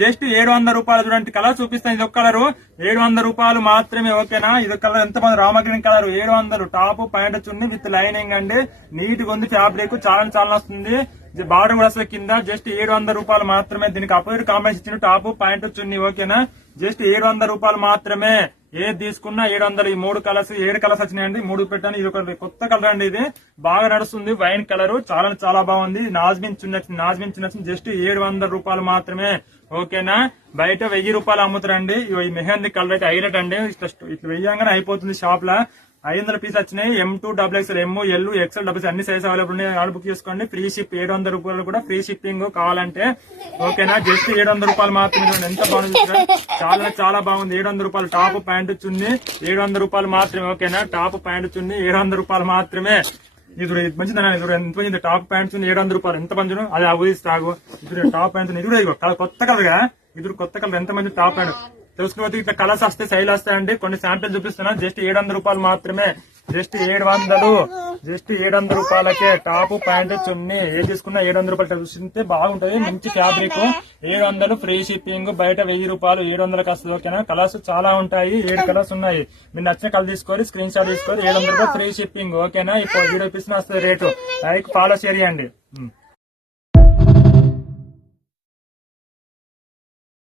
Just 700 రూపాయలు. చూడండి colour చూపిస్తాను. ఇది ఒక కలర్ 700 రూపాయలు మాత్రమే. ఓకేనా, ఇది కలర్ ఎంత మంది రామగ్రీన్ colour 700. Top pant chunni with lining అండి. నీట్ గా ఉంది ఫ్యాబ్రిక్, చాలా చాలా వస్తుంది. బార్డర్ కూడా అసలు కింద జస్ట్ 700 రూపాయలు మాత్రమే. దీనికి అపోజిట్ కాంబినేషన్ ఇచ్చిన టాప్ ప్యాంట్ చున్ని. ఓకేనా, జస్ట్ 700 రూపాయలు మాత్రమే. ఏది తీసుకున్నా 700. ఈ 3 కలర్స్ 7 కలర్స్ వచ్చినాయండి. 3 పెట్టాను. ఇది ఒక కొత్త కలర్ అండి. ఇది బాగా నడుస్తుంది. వైన్ కలర్ చాలా చాలా బాగుంది. నాజ్మిన్ చున్న జస్ట్ 700 రూపాయలు మాత్రమే. ఓకేనా, బయట 1000 రూపాయలు అమ్ముతారండి. ఈ మెహందీ కలర్ అయితే హైలైట్ అండి. ఇట్లా వెయ్యంగానే అయిపోతుంది షాప్ లా. 500 పీస్ వచ్చినాయి. M2 XXL M L XL XXL అన్ని సైజ్ అవైలబుల్ ఉన్నాయి. ఆర్డర్ బుక్ చేసుకోండి. ఫ్రీ షిప్ 700 రూపాయలు కూడా ఫ్రీ షిప్పింగ్ కావాలంటే. ఓకేనా, జస్ట్ 700 రూపాయలు మాత్రమే. ఎంత బాగుంది, చాలా చాలా బాగుంది. 700 రూపాయలు టాప్ ప్యాంట్ చున్ని 700 రూపాయలు మాత్రమే. ఓకేనా, టాప్ ప్యాంట్ చున్ని 700 రూపాయలు మాత్రమే. ఇది మంచిదన్నా. ఇది ఎంత మంది టాప్ ప్యాంట్ చున్ని 700 రూపాయలు. ఎంత మంది అది అవి తాగు. ఇది టాప్ ప్యాంట్ ఇది కూడా కొత్త కలర్ గా. ఇది కొత్త కలర్. ఎంత మంది టాప్ ప్యాంట్ తెలుసుకుని ఇట్లా కలర్స్ వస్తాయి, సైల్ వస్తాయండి. కొన్ని శాంపిల్ చూపిస్తున్నా. జస్ట్ 700 రూపాయలు మాత్రమే. జస్ట్ 700 రూపాయలకే టాప్ ప్యాంట్ చున్ని. ఏది తీసుకున్నా 700 రూపాయలు చూస్తుంటే బాగుంటది. మంచి ఫ్యాబ్రిక్. 700 free shipping. బయట 1000 రూపాయలు 700కి వస్తుంది. ఓకేనా, కలర్స్ చాలా ఉంటాయి. 7 కలర్స్ ఉన్నాయి. మీరు నచ్చిన కలర్ తీసుకోవాలి, స్క్రీన్ షాట్ తీసుకోవాలి. 700 రూపాయలు ఫ్రీ షిప్పింగ్. ఓకేనా, ఇప్పుడు వీడియో పిస్తున్నా వస్తుంది రేటు. లైక్ ఫాలో షేర్ చేయండి.